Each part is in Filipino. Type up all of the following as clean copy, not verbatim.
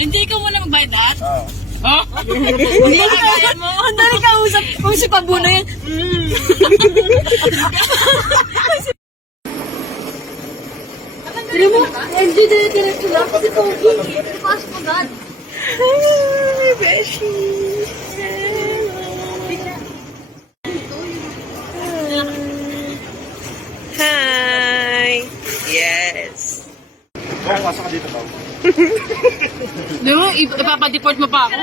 Hindi ka muna magbayad lahat? Oo. Ha? Hindi ka kaya mo? Ang dali ka usap. Kung si Pabo na yan. Alam mo, MJ dire-diretso lang. Kasi Pogi. Fast mo God. Hi, Beshi. Hi. Yes. Kung pasok ka dito ba? Di mo, ipapadeport mo pa ako?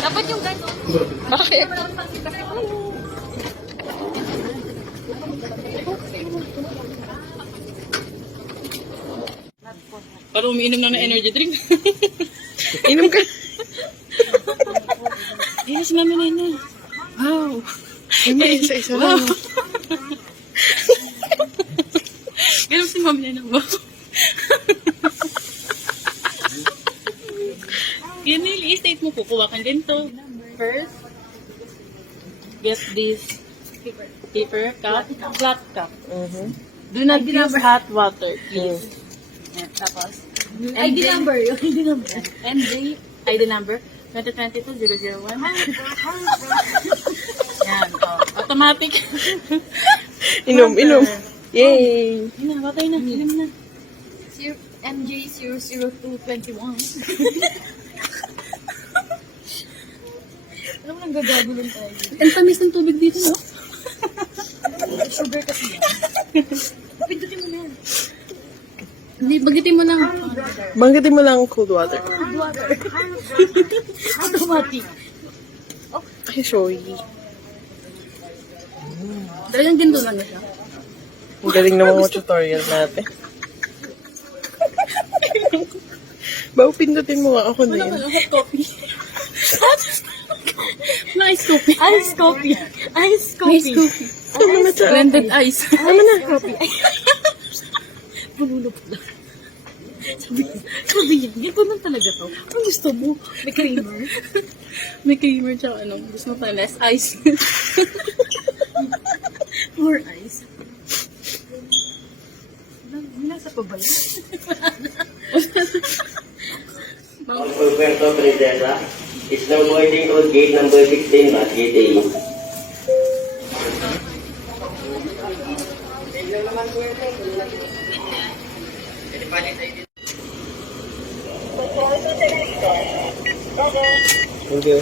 Dapat yung gano'n. Bakit? Parang umiinom na ng energy drink. Inom ka. Ayun si Mami Nena. Wow. May isa-isa lang. Ganun si Mami Nena. Wow. Yan yung i-state mo. Kukuha kang ganito. First, get this paper cup, flat cup. Do not use hot water, please. Yan, tapos, ID number. Yung ID number. MJ, ID number, 2022-001. Yan, oh, automatic. Inom. Yay! Yun na, patay na, inom na. MJ00221. Alam mo nang gagagulong tayo. Ang tamis ng tubig dito, no? Sugar kasi yan. Pindutin mo na yan. Hindi, bagitin mo lang. Banggitin mo lang cold water. Cold water. Automatic. Ay, sorry. Talagang ganito lang na siya. Ang galing naman mga tutorial natin. Bago pindutin mo nga ako na yun. Hot coffee. Nice coffee. Ice coffee. Ice coffee. Nice coffee. Tama na siya. Blended ice. Tama na. Coffee. Bumulog na. Sabi yan, ganito lang talaga to. Ang gusto mo? May creamer. May creamer tsaka ano, gusto mo pa less ice. More ice. Nasa pa ba yun? Puerto Princesa is now boarding on gate number 16 at gate A. Thank you.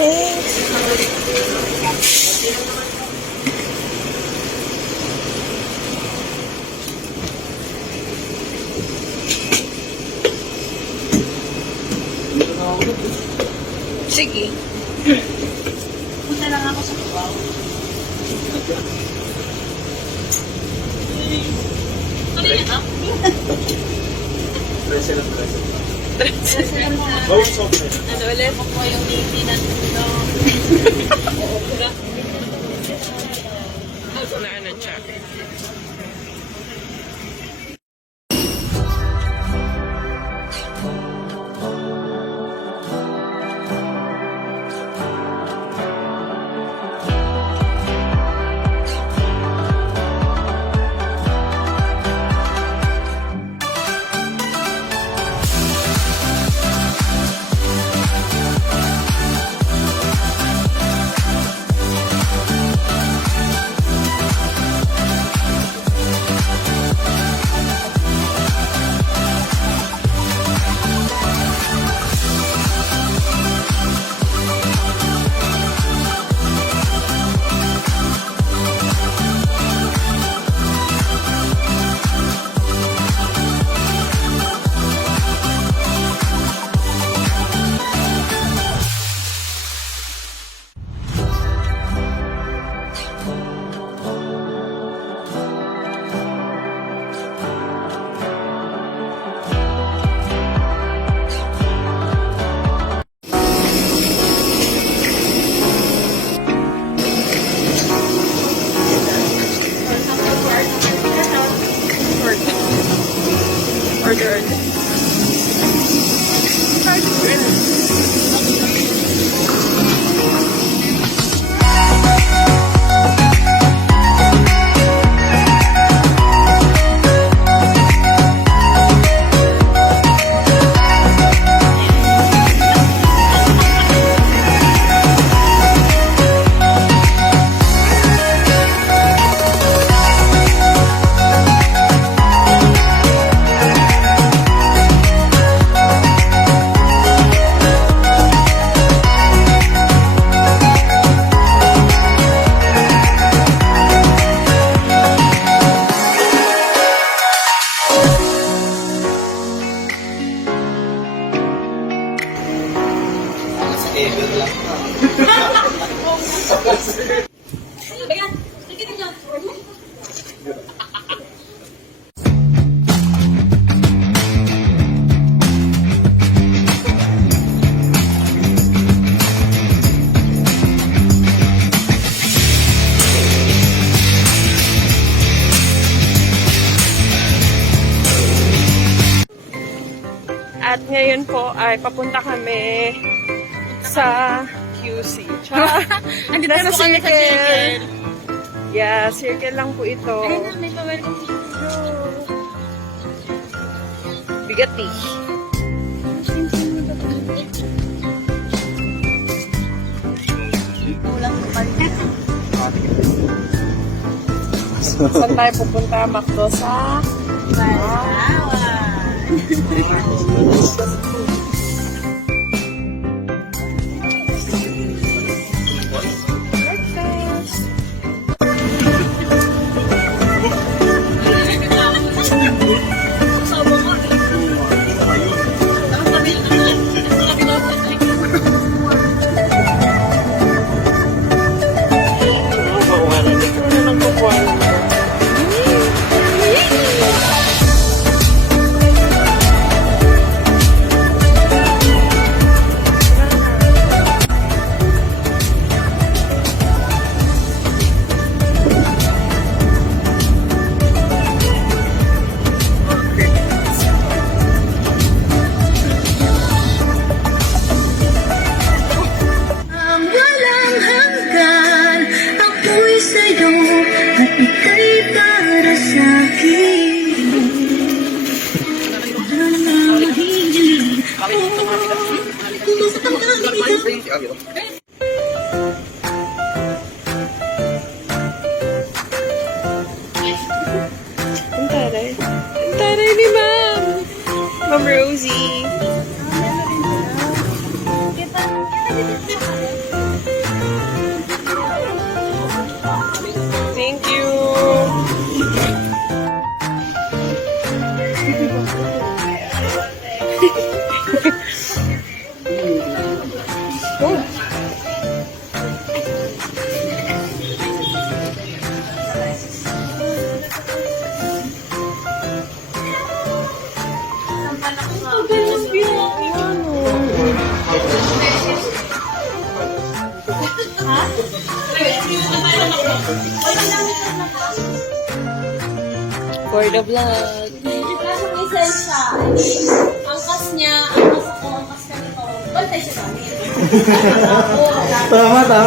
Sige. Punta lang ako sa Cubao. Ano yan ah? Present. Kasi mo. Most of it. Ano ulit? Mo po yung lady na dito. Na ano siya. Ayan, sige na dyan. At ngayon po ay papunta kami sa QC. Andito na po kami sa circle. Yeah, circle lang po ito. Ayun na, may pa-welcome to you. Bigati. Saan tayo pupunta? Makdo sa... Ang walang hanggan, ako'y sa'yo at ika'y para sa'kin. Walang mahihiling, kumusta ang dami. Ang taray. Ang taray ni Ma'am. Ma'am Rosie. Thank you. For the vlog. Kaso may sense siya. Ang kas niya, ang kas ako, ang kas ka nito. Bantay siya kami. Tama ba?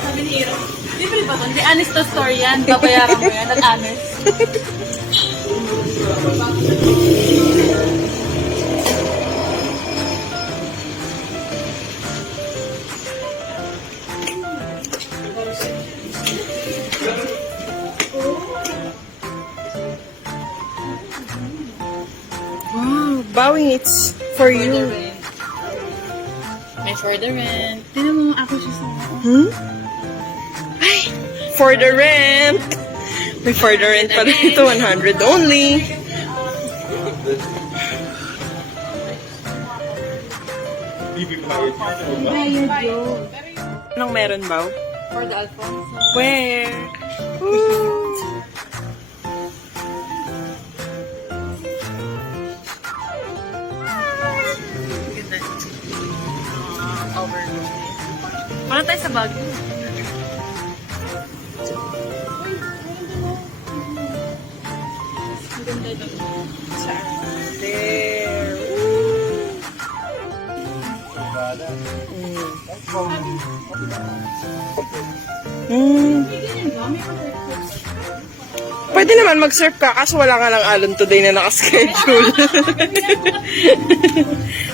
Sabi ni Iro, libre ba ito? Hindi honest to story yan. Babayaran mo yan. At honest. Wow, bowing it's for For the you. rent. May for the rent. Tinan mo ako siya sa Hmm? Ay, for the rent. May for the rent pa rin ito. 100 only. Anong meron ba? For the Alfonso. Where? Woo! Ganda. Overlook. Wala tayo sa Baguio. Ang ganda doon. There. Pwede naman mag-surf ka, kaso wala ka ng alon today na nakaschedule.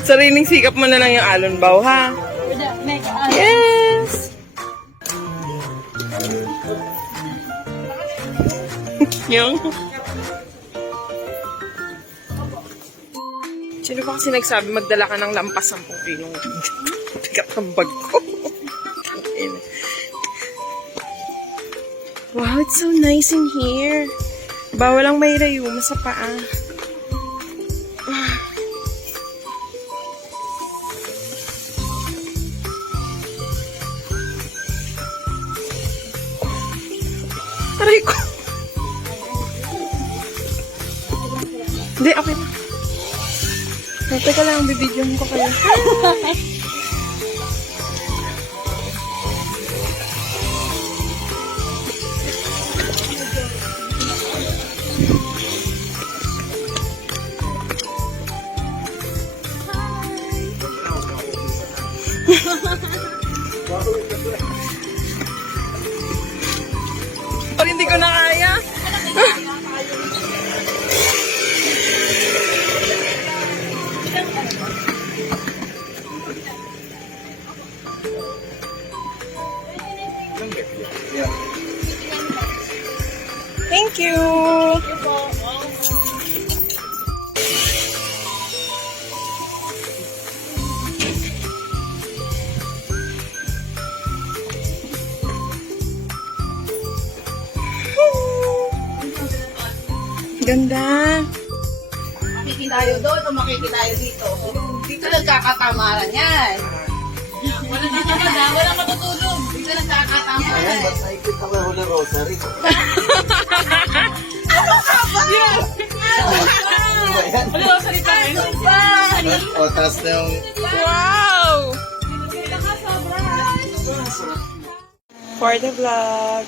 Sariling sikap mo na lang yung alon bow, ha? Yes! Yung? Sino ba kasi nagsabi magdala ka ng lampas 10 kilong bigat ng bag ko? Wow, it's so nice in here. Bawal ang may rayuma sa paa. Aray ko. Hindi, okay na. Teka lang, bibidyohan ko kayo. Pag hindi ko na kaya. Thank you. Ganda. Makikitayo doon o makikitayo dito. Dito nagkakatamaran yan. Walang matutulog. Dito nagkakatamaran. Naikot ako yung hula rosary. Ano, salita kayo? O, taas na yung... Wow! For the vlog.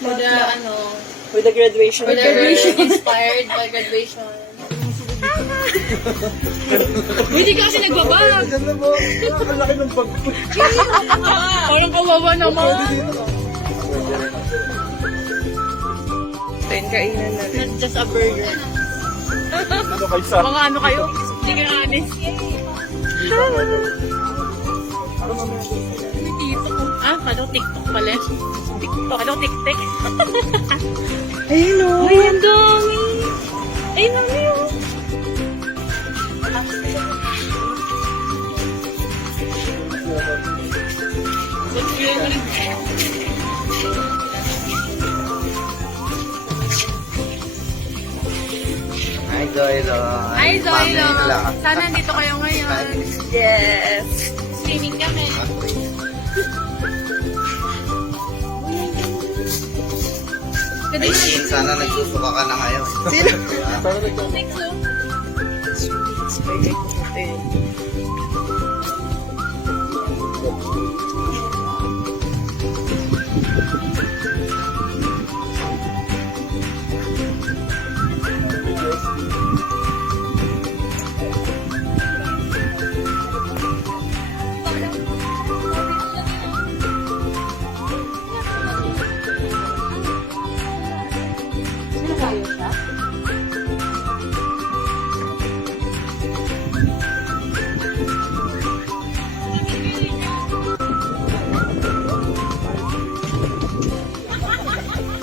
For the, ano, For the graduation. for the graduation. Inspired by graduation. Hindi ka kasi nagbabag. Ganda mo. Ang laki ng bag ko. Parang kawawa naman. Ito yung kainan natin. Not just a burger. Ano kayo sa... Mga ano kayo? Hindi ka honest. Ah, kado TikTok pala. TikTok. Kado TikTok. Ayun o. Ay, ang dami. Ay, ang dami oh. Hi, Zoilo. Hi, Zoilo. Sana dito kayo ngayon. Yes. Streaming kami. Ay, Shin, sana nagsusuka ka na ngayon. Sino? Next, oh.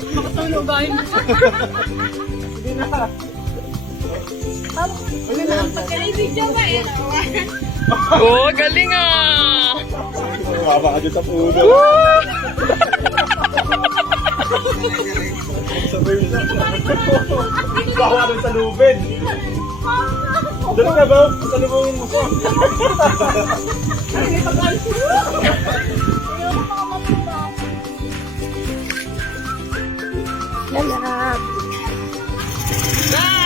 Makatulog ba yun? Oh, galing ah! Mababa ka dyan sa puno. Sa puno. Bawa rin sa lubid. Dali ka ba? Salubungin mo ko. Bye!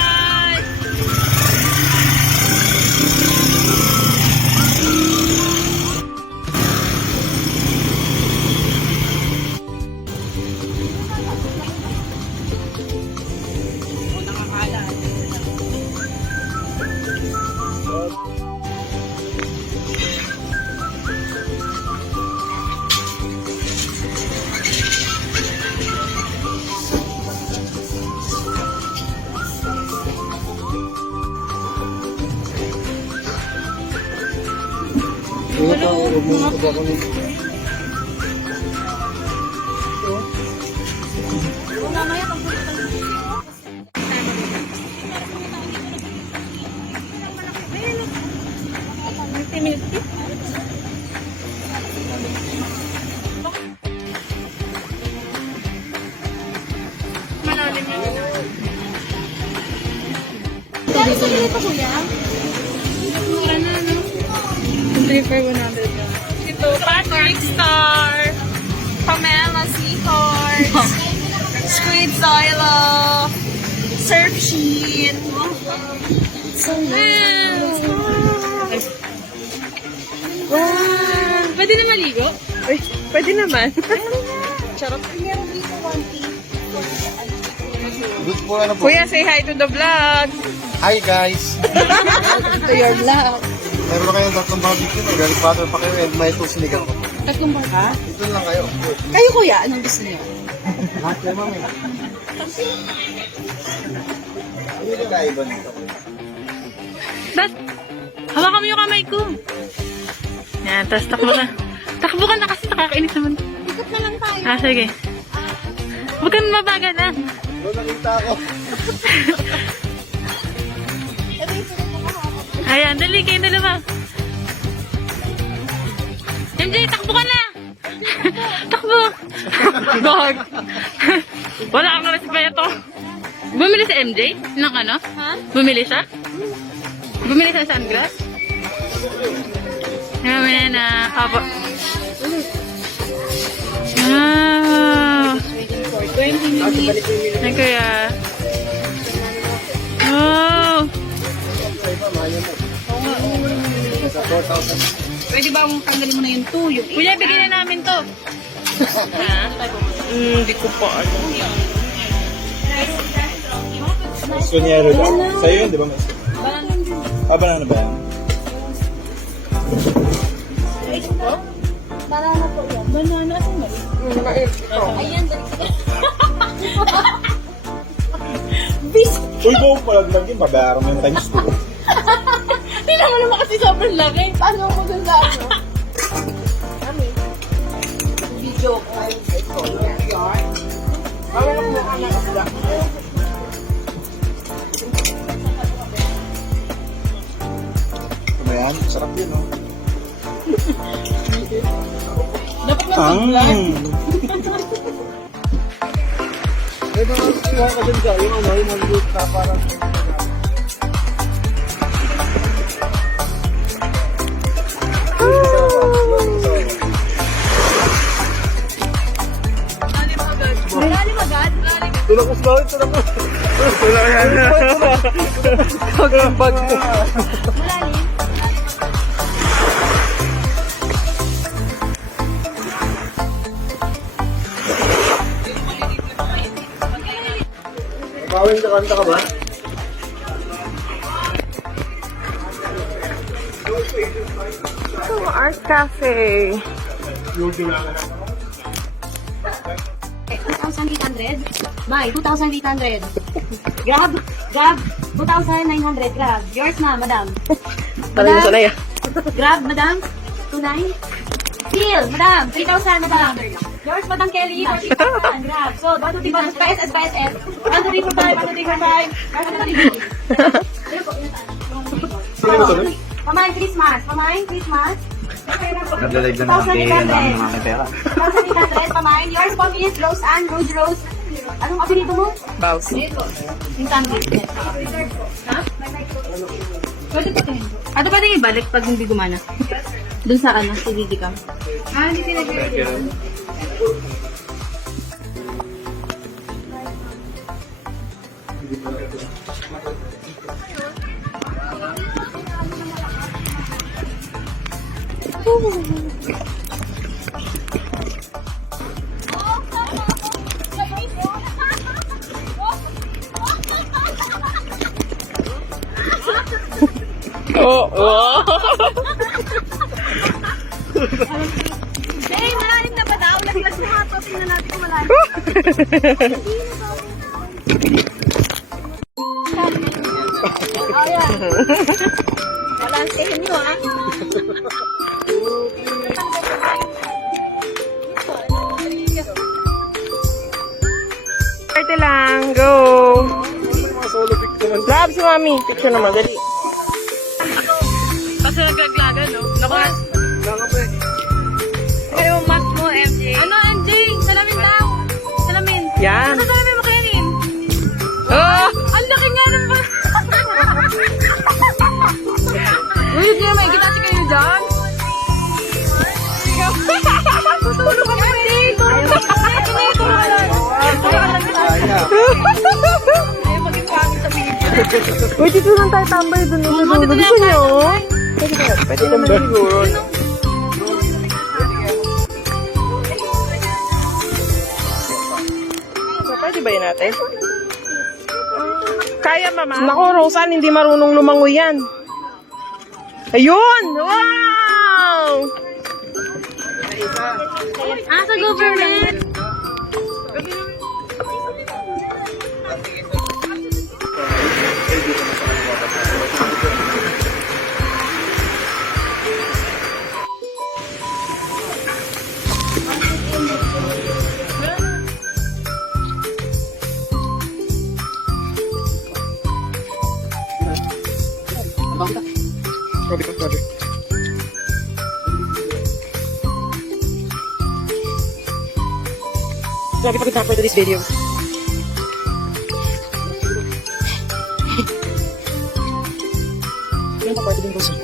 malalim yung ano. Kaya sa ganito kuya? Mura na, no? 3 for 100 na. Ito, Patrick Star. Pamela Seahorse. Squid Silo. Surf Sheen. Wow! Pwede na maligo? Uy, pwede naman. Meron dito 1 piece. Good po ano po. Kuya, say hi to the vlog. Hi guys. To your vlog. Meron na kayong tatlong barbecue. Galing butter pa kayo and may ito sinigang ko. Tatlong baka? Ito lang kayo. Kayo kuya, anong gusto niyo? Lahat kayo mami. Ano yung kaiba nito? Dad, hawakan mo yung kamay ko. Yan, tapos takbo ka. Takbo ka na kasi nakakainis naman. Ikot na lang tayo. Ah, sige. Huwag ka na mabagal na. Doon nakita ako. Ito yung sunod na kahapon. Ayan, dali kayo dalawa. MJ, takbo ka na! Takbo! Gog! Wala kang respeto. Bumili si MJ? Ng ano? Ha? Bumili siya? Bumili siya ng sunglass? Mamaya na. Apo. Ah. Waiting for 20 minutes. Ay, kaya. Oh. Pwede ba mong tanggalin mo na yung tuyo? Kuya, bigyan na namin to. Ha? Hindi ko pa ano. Sunyero lang. Sa'yo yun, di ba? Ah, banana ba yan? Banana po yan. Banana, asan ba? Ayan, dali. Uy, buong palag yun. Babayaran mo yung times 2. Tingnan mo naman kasi sobrang laki. Paano mo dun sa ano? Kami. Video ko. Ano ba yan? Sarap yun, no? Dapat mag-vlog. May mga siya ka dun dyan. Yung ano, yung mag-loot na parang... Malalim agad? Tulak ko sa bawit, tulak ko. Tulak yan. Huwag bag mo. Malalim? Bawin ka kanta ka ba? Ito, Art Cafe. 2,800? Bye, 2,800. Grab, 2,900, grab. Yours na, madam. Parang nasa na yan. Grab, madam. 2,900. Seal, madam. 3,000, madam. Yours, madam Kelly. 4,000, grab. So, 1, 2, 3, 4, PSS, PSS. 1, 2, 3, 4, 5. 1, 2, 3, 4, 5. Sino ba ito? Pamain Christmas. Pamain Christmas. Nagla-live na naman kay ang dami mga pera. 2,800, pamain. Yours, Poppy's, Rose Ann, Rose. Anong apelido mo? Bowsy. Yung tambi. Ha? Pwede pa tingin. Ato pwede ibalik pag hindi gumana? Dun sa ano, sa Didicam. Ah, hindi pinag-ready. Oh, wow. Hey, malalim na ba daw? Laglag mo nga to. Tingnan natin kung malalim. Ayan. Balansehin nyo, ha? Arte lang, go. Mga solo pic naman. Lab si Mami. Picture naman, dali. Kasi naglaglagan, no? Naku, Nakapre. kayo mat mo, MJ. Ano, MJ? Salamin daw. Salamin. Yan. Ano salamin mo kainin? Wait, niya, may kita kayo dyan. Tutulog ka naman eh. Uy, dito lang tayo tambay dun. Gusto niyo? Pwede naman siguro. Pwede ba yun natin? Kaya, mama? Naku, Rosan, hindi marunong lumangoy yan. Ayun! Wow! Sa government. Grabe. Grabe pagod na ako to this video. Yung pa pwede din gusto.